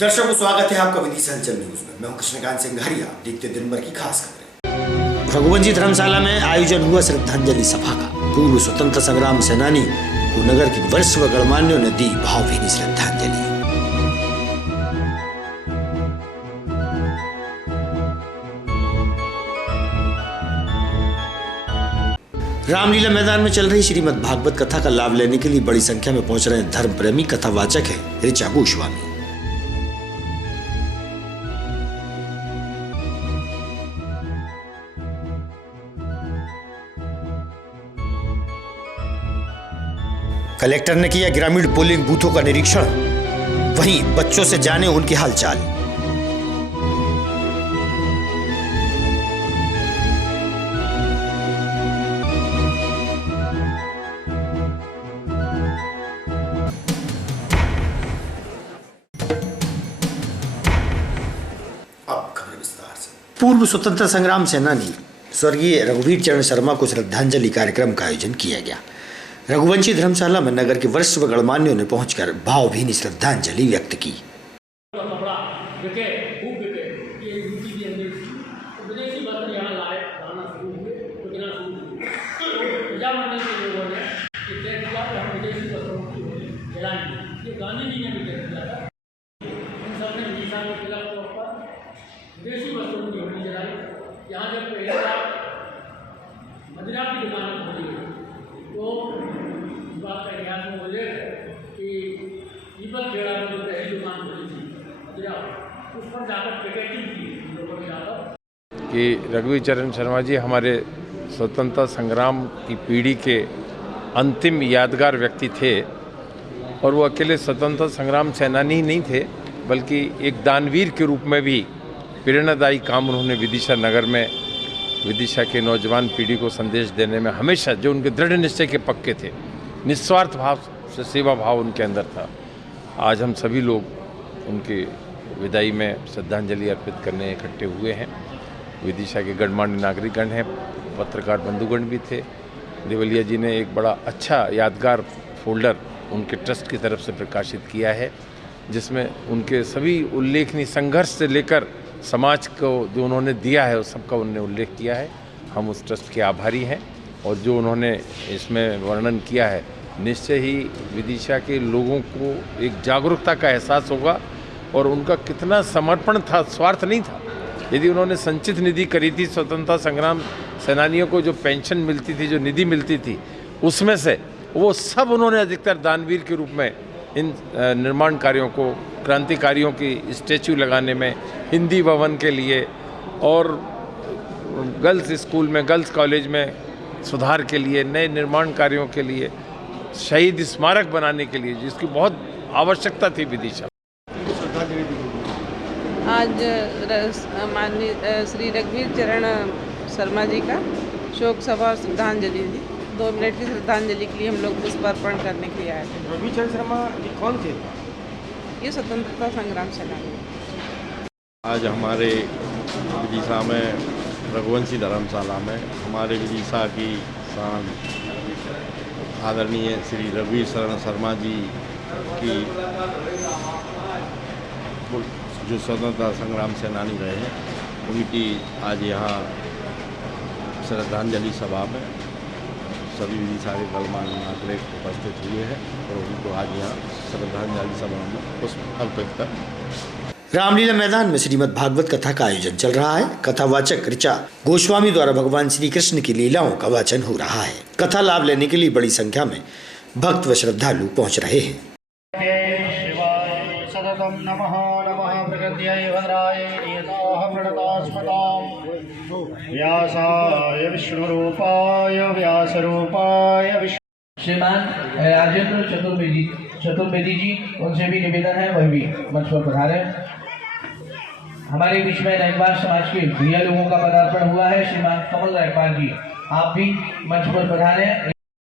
दर्शकों स्वागत है आपका विदिशा हलचल न्यूज में। मैं हूं कृष्णकांत सिंघारिया। देखते दिन भर की खास खबरें। रघुवंशी धर्मशाला में आयोजन हुआ श्रद्धांजलि सभा का। पूर्व स्वतंत्र संग्राम सेनानी को नगर के वरिष्ठ व गणमान्यों ने दी भावभीनी श्रद्धांजलि। रामलीला मैदान में चल रही श्रीमद् भागवत कथा का लाभ लेने के लिए बड़ी संख्या में पहुंच रहे धर्म प्रेमी कथावाचक है ऋचा गोस्वामी। कलेक्टर ने किया ग्रामीण पोलिंग बूथों का निरीक्षण, वहीं बच्चों से जाने उनके हालचाल। अब खबर विस्तार से। पूर्व स्वतंत्र संग्राम सेनानी स्वर्गीय रघुवीर चरण शर्मा को श्रद्धांजलि कार्यक्रम का आयोजन किया गया। रघुवंशी धर्मशाला में नगर के वरिष्ठ व गणमान्यों ने पहुंचकर भावभीनी श्रद्धांजलि व्यक्त की। यहाँ जब पहली बार मदिरा की दुकान खोली तो बात का इतिहास में उल्लेख है कि पीपल खेड़ा में जो पहली दुकान खोली थी मदिरा, उस पर जाकर पैकेटिंग की लोगों ने जाकर कि रघुवीर चरण शर्मा जी हमारे स्वतंत्रता संग्राम की पीढ़ी के अंतिम यादगार व्यक्ति थे। और वो अकेले स्वतंत्रता संग्राम सेनानी ही नहीं थे, बल्कि एक दानवीर के रूप में भी प्रेरणादायी काम उन्होंने विदिशा नगर में विदिशा के नौजवान पीढ़ी को संदेश देने में हमेशा, जो उनके दृढ़ निश्चय के पक्के थे, निस्वार्थ भाव से सेवा भाव उनके अंदर था। आज हम सभी लोग उनके विदाई में श्रद्धांजलि अर्पित करने इकट्ठे हुए हैं। विदिशा के गणमान्य नागरिकगण हैं, पत्रकार बंधुगण भी थे। देवलिया जी ने एक बड़ा अच्छा यादगार फोल्डर उनके ट्रस्ट की तरफ से प्रकाशित किया है, जिसमें उनके सभी उल्लेखनीय संघर्ष से लेकर समाज को जो उन्होंने दिया है उस सबका उन्होंने उल्लेख किया है। हम उस ट्रस्ट के आभारी हैं। और जो उन्होंने इसमें वर्णन किया है, निश्चय ही विदिशा के लोगों को एक जागरूकता का एहसास होगा और उनका कितना समर्पण था, स्वार्थ नहीं था। यदि उन्होंने संचित निधि करी थी, स्वतंत्रता संग्राम सेनानियों को जो पेंशन मिलती थी, जो निधि मिलती थी, उसमें से वो सब उन्होंने अधिकतर दानवीर के रूप में इन निर्माण कार्यों को, क्रांतिकारियों की स्टैच्यू लगाने में, हिंदी भवन के लिए और गर्ल्स स्कूल में, गर्ल्स कॉलेज में सुधार के लिए, नए निर्माण कार्यों के लिए, शहीद स्मारक बनाने के लिए, जिसकी बहुत आवश्यकता थी विदिशा। आज माननीय श्री रघुवीर चरण शर्मा जी का शोक सभा और श्रद्धांजलि दी। 2 मिनट की श्रद्धांजलि के लिए हम लोग पुष्पार्पण करने के लिए आए थे। रघुवीर चरण शर्मा जी कौन थे? ये स्वतंत्रता संग्राम सेनानी। आज हमारे विदिशा में रघुवंशी धर्मशाला में हमारे विदिशा की शान आदरणीय श्री रघुवीर चरण शर्मा जी की जो स्वतंत्रता संग्राम सेनानी रहे हैं, उनकी आज यहाँ श्रद्धांजलि सभा में सभी विदिशा के गणमान्य नागरिक उपस्थित हुए हैं और उनको आज यहाँ श्रद्धांजलि सभा में पुष्प अर्पित कर। रामलीला मैदान में श्रीमद् भागवत कथा का आयोजन चल रहा है। कथावाचक ऋचा गोस्वामी द्वारा भगवान श्री कृष्ण की लीलाओं का वाचन हो रहा है। कथा लाभ लेने के लिए बड़ी संख्या में भक्त व श्रद्धालु पहुंच रहे हैं। व्यासाय विष्णुरूपाय व्यासरूपाय श्रीमान राजेंद्र चतुर्वेदी जी, उनसे भी निवेदन है वह भी मंच पर पधारे। हमारे बीच में रैकबार समाज के भैया लोगों का पदार्पण हुआ है। श्रीमान कमल रैकबार जी, आप भी मंच पर पधारे।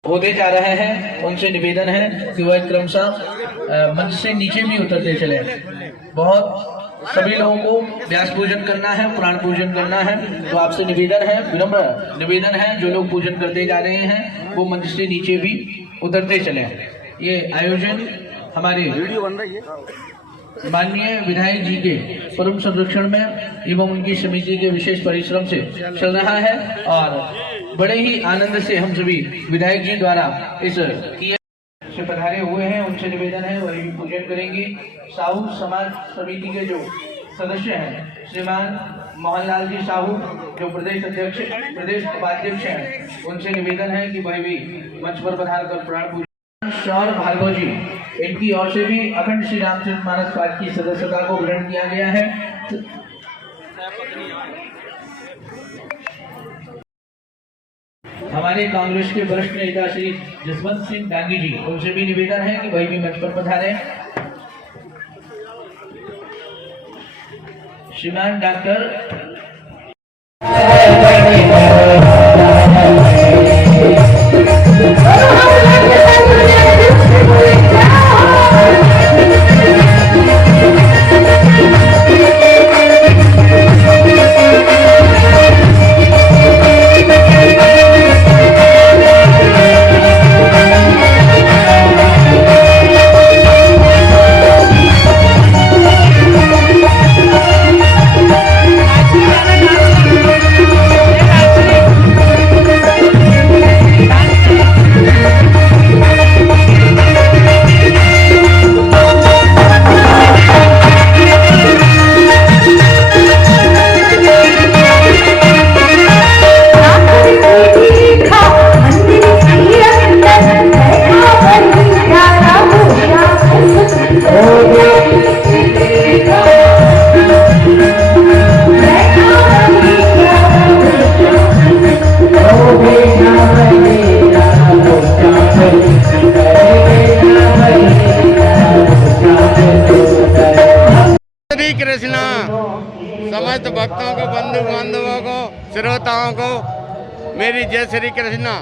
होते जा रहे हैं, उनसे निवेदन है कि वह क्रमशः मंच से नीचे भी उतरते चले। बहुत सभी लोगों को व्यास पूजन करना है, पुराण पूजन करना है, तो आपसे निवेदन है, विनम्र निवेदन है, जो लोग पूजन करते जा रहे हैं वो मंच से नीचे भी उतरते चले। ये आयोजन हमारे वीडियो बन रही है। माननीय विधायक जी के परम संरक्षण में एवं उनकी समिति के विशेष परिश्रम से चल रहा है और बड़े ही आनंद से हम सभी विधायक जी द्वारा इस किए से पधारे हुए हैं। उनसे निवेदन है वही पूजन करेंगे। साहू समाज समिति के जो सदस्य हैं श्रीमान मोहनलाल जी साहू जो प्रदेश अध्यक्ष प्रदेश उपाध्यक्ष हैं, उनसे निवेदन है कि वह भी मंच पर पधार कर प्राण पूजन। शौर भार्गव जी, इनकी ओर से भी अखंड श्री रामचरितमानस पाठ की सदस्यता को ग्रहण किया गया है। हमारे कांग्रेस के वरिष्ठ नेता श्री जसवंत सिंह डांगी जी, उनसे भी निवेदन है कि वही भी मंच पर पधारे। श्रीमान डॉक्टर कृष्णा समस्त भक्तों को, बंधु बांधवों को, श्रोताओं को मेरी जय श्री कृष्णा।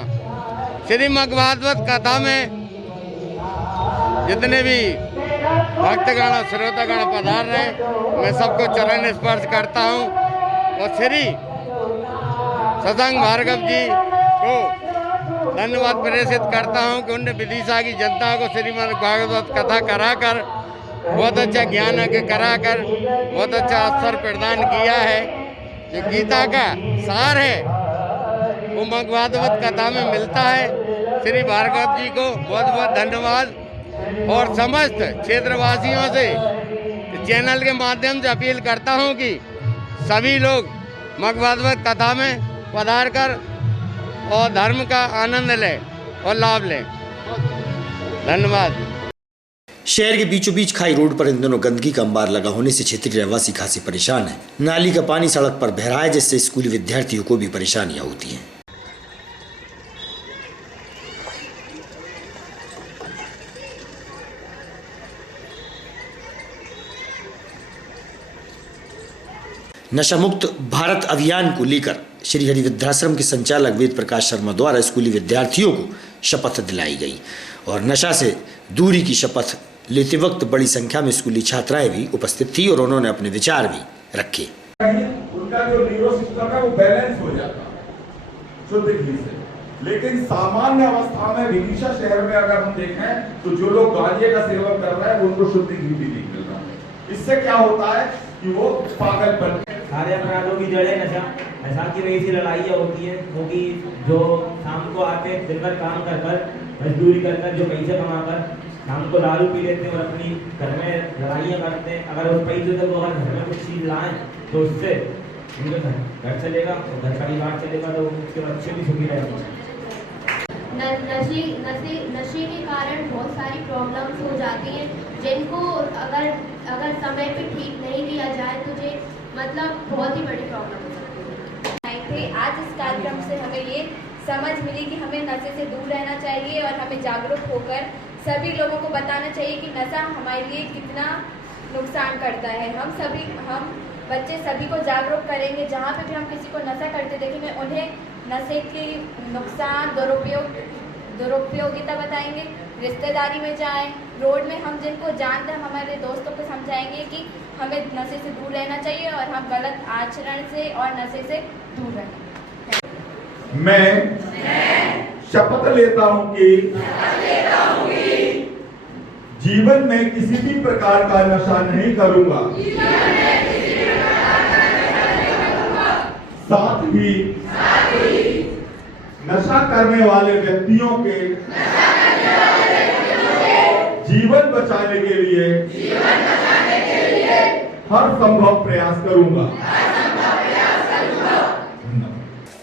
श्रीमद् भागवत कथा में जितने भी भक्तगण श्रोतागण पधार रहे, मैं सबको चरण स्पर्श करता हूँ और श्री सत्संग भार्गव जी को धन्यवाद प्रेषित करता हूँ कि उन्होंने विदिशा की जनता को श्रीमद् भागवत कथा कराकर बहुत अच्छा ज्ञान कराकर बहुत अच्छा अवसर प्रदान किया है। जो गीता का सार है वो भागवत कथा में मिलता है। श्री भार्गव जी को बहुत बहुत धन्यवाद और समस्त क्षेत्रवासियों से चैनल के माध्यम से अपील करता हूं कि सभी लोग भागवत कथा में पधार कर और धर्म का आनंद लें और लाभ लें। धन्यवाद। शहर के बीचों बीच खाई रोड पर इन दिनों गंदगी का अंबार लगा होने से क्षेत्रीय रहवासी खासी परेशान है। नाली का पानी सड़क पर बह रहा है, जिससे स्कूली विद्यार्थियों को भी परेशानियां होती हैं। नशा मुक्त भारत अभियान को लेकर श्री हरि वृद्धाश्रम के संचालक वेद प्रकाश शर्मा द्वारा स्कूली विद्यार्थियों को शपथ दिलाई गई और नशा से दूरी की शपथ लेते वक्त बड़ी संख्या में स्कूली छात्राएं भी उपस्थित थी और उन्होंने अपने विचार भी रखे। उनका जो न्यूरो सिस्टम है वो बैलेंस हो जाता है शुद्ध घी से, लेकिन सामान्य अवस्था में विदिशा शहर में अगर हम देखें तो जो लोग गांजे का सेवन कर रहे हैं उनको शुद्ध घी भी नहीं मिल रहा है। इससे क्या होता है कि वो पागलपन, सारे अपराधों की जड़ें नशा की वजह से लड़ाइयाँ होती हैं, क्योंकि जो शाम को आते दिन भर काम कर कर मजदूरी कर कर जो पैसे कमा कर शाम को दारू पी लेते हैं और अपनी घर में लड़ाइयाँ करते हैं। अगर उस पैसे से वो अगर घर में कुछ चीज़ लाएं तो उससे उनका घर चलेगा और घर परिवार चलेगा, तो उसके बच्चे भी सुखी रहेंगे। नशे के कारण बहुत सारी प्रॉब्लम्स हो जाती हैं, जिनको अगर समय पे ठीक नहीं लिया जाए तो ये मतलब बहुत ही बड़ी प्रॉब्लम हो सकती है। आज इस कार्यक्रम से हमें ये समझ मिली कि हमें नशे से दूर रहना चाहिए और हमें जागरूक होकर सभी लोगों को बताना चाहिए कि नशा हमारे लिए कितना नुकसान करता है। हम बच्चे सभी को जागरूक करेंगे। जहाँ पे भी हम किसी को नशा करते देखेंगे उन्हें नशे की नुकसान दुरुपयोगिता बताएंगे। रिश्तेदारी में जाएं, रोड में हम जिनको जानते हैं हमारे दोस्तों को समझाएंगे कि हमें नशे से दूर रहना चाहिए और हम गलत आचरण से और नशे से दूर रहें। मैं शपथ लेता हूं कि जीवन में किसी भी प्रकार का नशा नहीं करूंगा। साथ ही नशा करने वाले व्यक्तियों के जीवन बचाने के लिए हर संभव प्रयास करूंगा।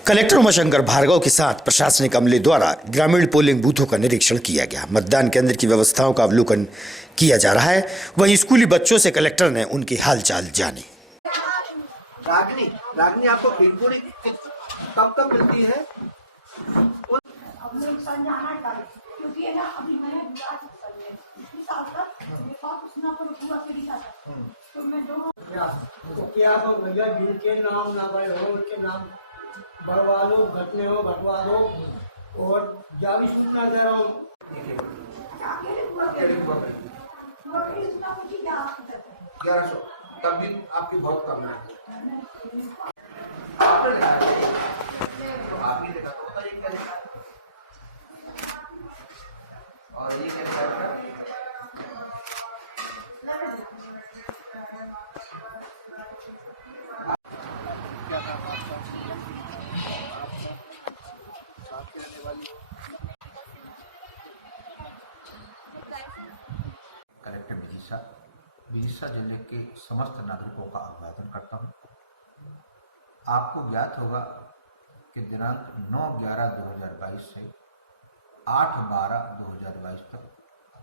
कलेक्टर उमाशंकर भार्गव के साथ प्रशासनिक अमले द्वारा ग्रामीण पोलिंग बूथों का निरीक्षण किया गया। मतदान केंद्र की व्यवस्थाओं का अवलोकन किया जा रहा है। वहीं स्कूली बच्चों से कलेक्टर ने उनकी हालचाल जानी। रागनी आपको खीरपूरी कब कब मिलती है? तो क्या तो भैया जिनके नाम ना बड़े हो उनके नाम बढ़वा लो, घटने हो घटवा दो और जारी सूचना दे रहा हूँ। 1100 तब भी आपकी बहुत कम है। आपने देखा तो बताइए क्या लिखा है और ये क्या लिखा है? कलेक्टर विदिशा जिले के समस्त नागरिकों का अभिवादन करता हूं। आपको ज्ञात होगा कि दिनांक 9/11/2022 से 8/12/2022 तक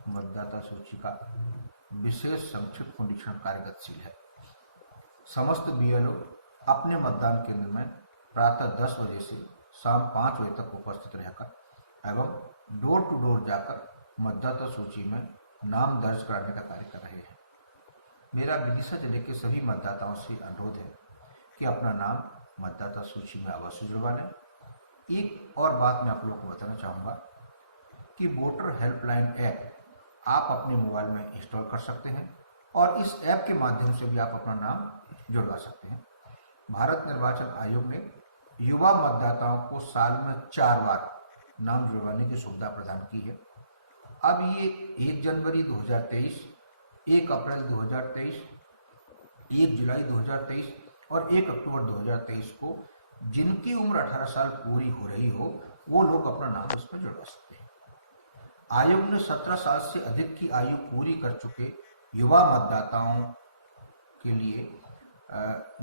मतदाता सूची का विशेष संक्षिप्त पुनरीक्षण कार्यगतशील है। समस्त बीएलओ अपने मतदान केंद्र में प्रातः 10 बजे से शाम 5 बजे तक उपस्थित रहकर एवं डोर टू डोर जाकर मतदाता सूची में नाम दर्ज कराने का कार्य कर रहे हैं। मेरा विदिशा जिले के सभी मतदाताओं से अनुरोध है कि अपना नाम मतदाता सूची में अवश्य जुड़वा लें। एक और बात मैं आप लोगों को बताना चाहूँगा कि वोटर हेल्पलाइन ऐप आप अपने मोबाइल में इंस्टॉल कर सकते हैं और इस ऐप के माध्यम से भी आप अपना नाम जुड़वा सकते हैं। भारत निर्वाचन आयोग ने युवा मतदाताओं को साल में 4 बार नाम जुड़वाने की सुविधा प्रदान की है। अब ये 1 जनवरी 2023, 1 अप्रैल 2023, 1 जुलाई 2023 और 1 अक्टूबर 2023 को जिनकी उम्र 18 साल पूरी हो रही हो वो लोग अपना नाम इसमें जुड़वा सकते हैं। आयोग ने 17 साल से अधिक की आयु पूरी कर चुके युवा मतदाताओं के लिए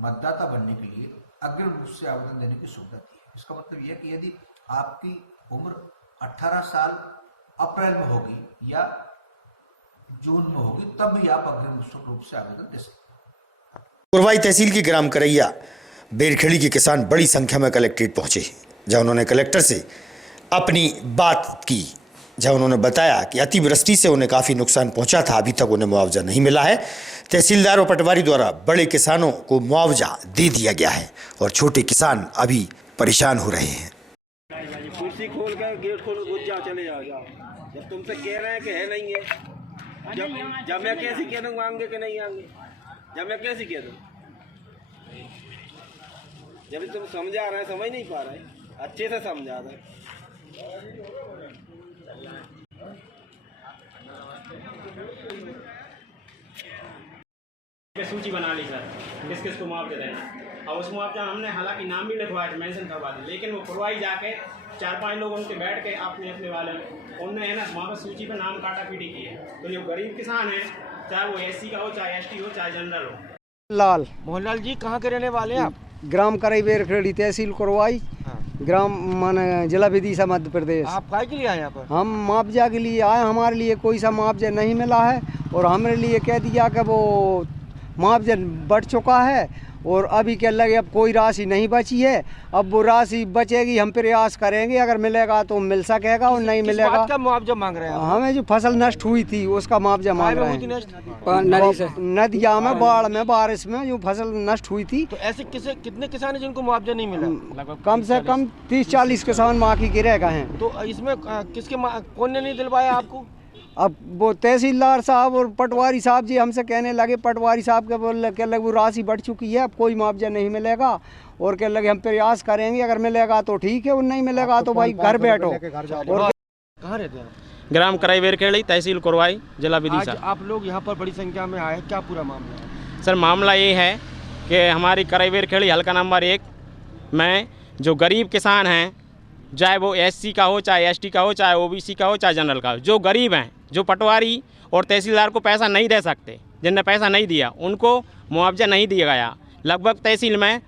मतदाता बनने के लिए अग्रिम रूप से आवेदन देने की सुविधा दी है। इसका मतलब यह है कि यदि आपकी उम्र 18 साल अप्रैल में होगी या जून में होगी तब भी आप अग्रिम रूप से आवेदन दे सकते हैं। कुरवाई तहसील की ग्राम करैया बेरखेड़ी के किसान बड़ी संख्या में कलेक्ट्रेट पहुंचे, जहां उन्होंने कलेक्टर से अपनी बात की, जहां उन्होंने बताया कि अतिवृष्टि से उन्हें काफ़ी नुकसान पहुंचा था, अभी तक उन्हें मुआवजा नहीं मिला है। तहसीलदार और पटवारी द्वारा बड़े किसानों को मुआवजा दे दिया गया है और छोटे किसान अभी परेशान हो रहे हैं। कुर्सी खोल कर गेट खोल घुस जाओ, चले जाओ। जब तुमसे कह रहे हैं कि है नहीं है, जब मैं कैसे कह दूँ आएंगे कि नहीं आएंगे, जब मैं कैसे कह दूँ, जब तुम समझा रहे हैं समझ नहीं पा रहे, अच्छे से समझा रहे। सूची बना ली सर, किस किस को मुआवजा देना। और उस मुआवजा हमने हालांकि नाम भी लिखवाया था, मेंशन करवा दिया, लेकिन वो पुरवाई जाके 4-5 लोग उनके बैठ के अपने अपने वाले उनने है ना वहाँ पर सूची पर नाम काटा पीटी की है। तो जो गरीब किसान है, चाहे वो SC का हो, चाहे ST हो, चाहे जनरल हो। लाल मोहनलाल जी कहाँ के रहने वाले हैं आप? ग्राम करई बेरखेड़ी, तहसील कुरवाई, ग्राम माने जिला विदिशा, मध्य प्रदेश। आप काय के लिए आए यहाँ पर? हम मुआवजा के लिए आए। हमारे लिए कोई सा मुआवजा नहीं मिला है और हमारे लिए कह दिया कि वो मुआवजा बढ़ चुका है और अभी क्या लगे अब कोई राशि नहीं बची है। अब वो राशि बचेगी, हम प्रयास करेंगे, अगर मिलेगा तो मिल सकेगा और नहीं मिलेगा। किस बात का मुआवजा मांग रहे हैं? हमें जो फसल नष्ट हुई थी उसका मुआवजा मांग रहे हैं। नदिया में, बाढ़ में, बारिश में जो फसल नष्ट हुई थी। तो ऐसे कितने किसान हैं जिनको मुआवजा नहीं मिला? कम से कम 30-40 किसान बाकी के रह गए हैं। तो इसमें किसके कौन ने नहीं दिलवाया आपको? अब वो तहसीलदार साहब और पटवारी साहब जी हमसे कहने लगे, पटवारी साहब के बोल के लगे वो राशि बढ़ चुकी है, अब कोई मुआवजा नहीं मिलेगा और कह लगे हम प्रयास करेंगे, अगर मिलेगा तो ठीक है और नहीं मिलेगा तो भाई घर बैठो। और कहाँ रहते हैं? ग्राम कराईवेरखेड़ी, तहसील कोरवाई, जिला विदिशा। आज आप लोग यहाँ पर बड़ी संख्या में आए, क्या पूरा मामला है? सर मामला ये है कि हमारी कराईवेरखेड़ी हल्का नंबर 1 में जो गरीब किसान हैं, चाहे वो SC का हो, चाहे ST का हो, चाहे OBC का हो, चाहे जनरल का हो, जो गरीब हैं, जो पटवारी और तहसीलदार को पैसा नहीं दे सकते, जिनने पैसा नहीं दिया उनको मुआवजा नहीं दिया गया। लगभग तहसील में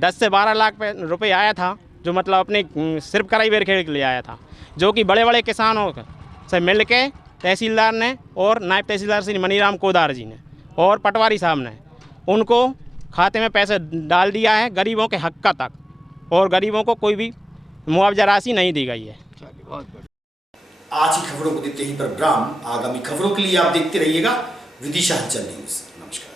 10 से 12 लाख रुपए आया था, जो मतलब अपने सिर्फ कराईवेरखेड़ी के लिए आया था, जो कि बड़े बड़े किसानों से मिल के तहसीलदार ने और नायब तहसीलदार श्री मनीराम कोदार जी ने और पटवारी साहब ने उनको खाते में पैसे डाल दिया है गरीबों के हक का तक, और गरीबों को कोई भी मुआवजा राशि नहीं दी गई है। आज की खबरों को देते ही पर विराम। आगामी खबरों के लिए आप देखते रहिएगा विदिशा हलचल न्यूज। नमस्कार।